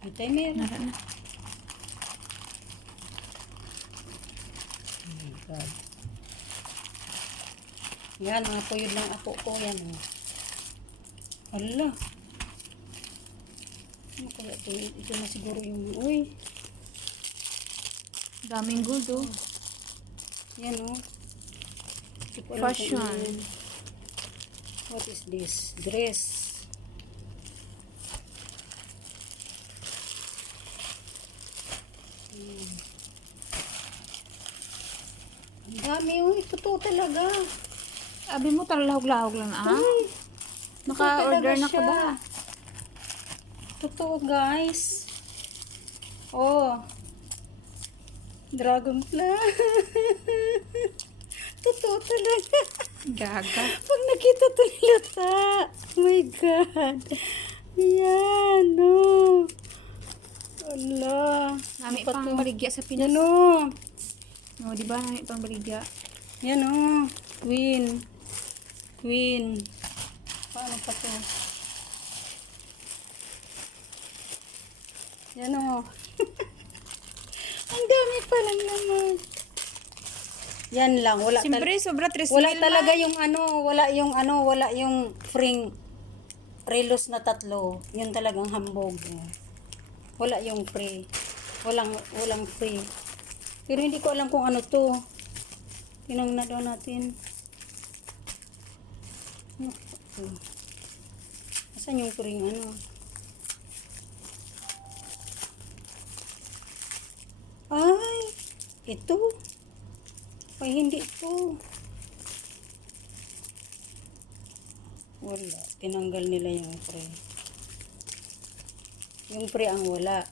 May timer. Nara na. Oh my God. Yan, mga puyod ng apo ko. Yan, oh. Hala. Ano kaya ito? Ito na siguro yung, uy. Daming gold, oh. Yan, oh. Hindi ko alam kung Fashion. ano yan. What is this? Dress. Ang dami, oh. Totoo talaga. Abi mo, talahog-lahog lang, ah. Ay, Naka-order talaga na ka siya. ba? Totoo, guys. Oh. Dragonfly. Totoo talaga. Gaga. Pag nakita ito nilata. Oh my God. Yan, no. Ala. Nami Ano pa pang to? baligya sa Pinas. Yan, oh. Oh, di ba? Nami pang baligya. Yan, oh. Queen. Queen. Paano pa to? Yan, oh. Ang dami pa lang naman. Yan lang. Wala Siyempre, sobra 3 wala mil talaga man. wala yung free relos na tatlo. Yun talagang hambog. Wala yung free. Walang free. Pero hindi ko alam kung ano to. Tinang na daw natin. Ano to? Asan yung free ano? Ay, ito. Ay, hindi ito. Wala. Tinanggal nila yung pre. Yung pre ang wala.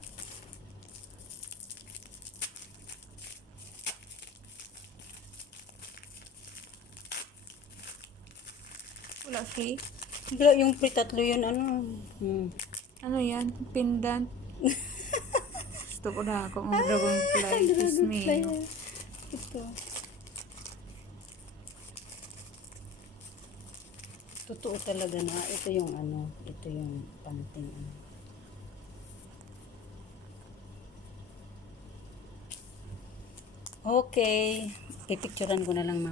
Wala free. Wala yung pre, tatlo yun ano. Ano yan? Pendant. Gusto ko na ako ang dragonfly. Kismi. Ito. Totoo talaga na. Ito yung ano. Ito yung panting ano. Okay. Pipicturean ko na lang, ma'am.